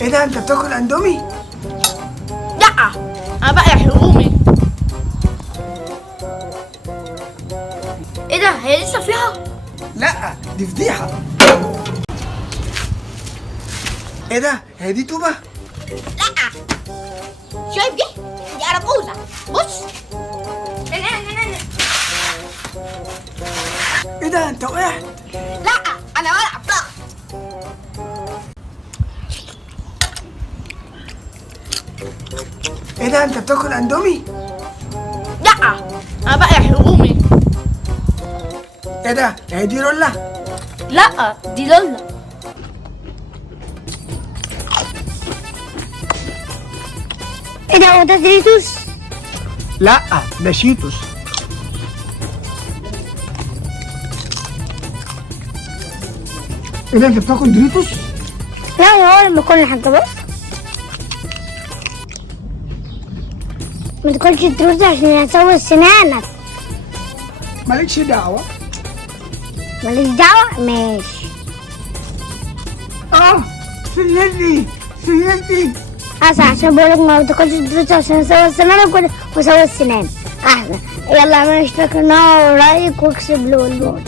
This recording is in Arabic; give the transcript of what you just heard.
ايه ده، انت بتاكل اندومي؟ لا، انا بقى حلومي. ايه ده، هي لسه فيها؟ لا، دي فضيحه. ايه ده، هي دي توبه؟ لا، شايف دي أرجوزة. بص. ايه ده، انت وقعت؟ لا، انا بلعب بقى. ايه ده، انت بتاكل اندومي؟ لا، انا بقى حلومي. ايه ده، هي دي رولا؟ لا، دي لولا. ايه ده، هو ده دوريتوس؟ لا، ده شيتوس. ايه ده، انت بتاكل دوريتوس؟ لا، هو لما كل حاجة بص. ما تاكلش دروس عشان هتسوي سنانك. مالكش دعوه. ماليش دعوة، ماشي. سنتي. عشان بقولك ما تاكلش دروس عشان اسوي سنانك واسوي السنان احسن. يلا اعمل اشتراك قناة ولايك واكسب لون.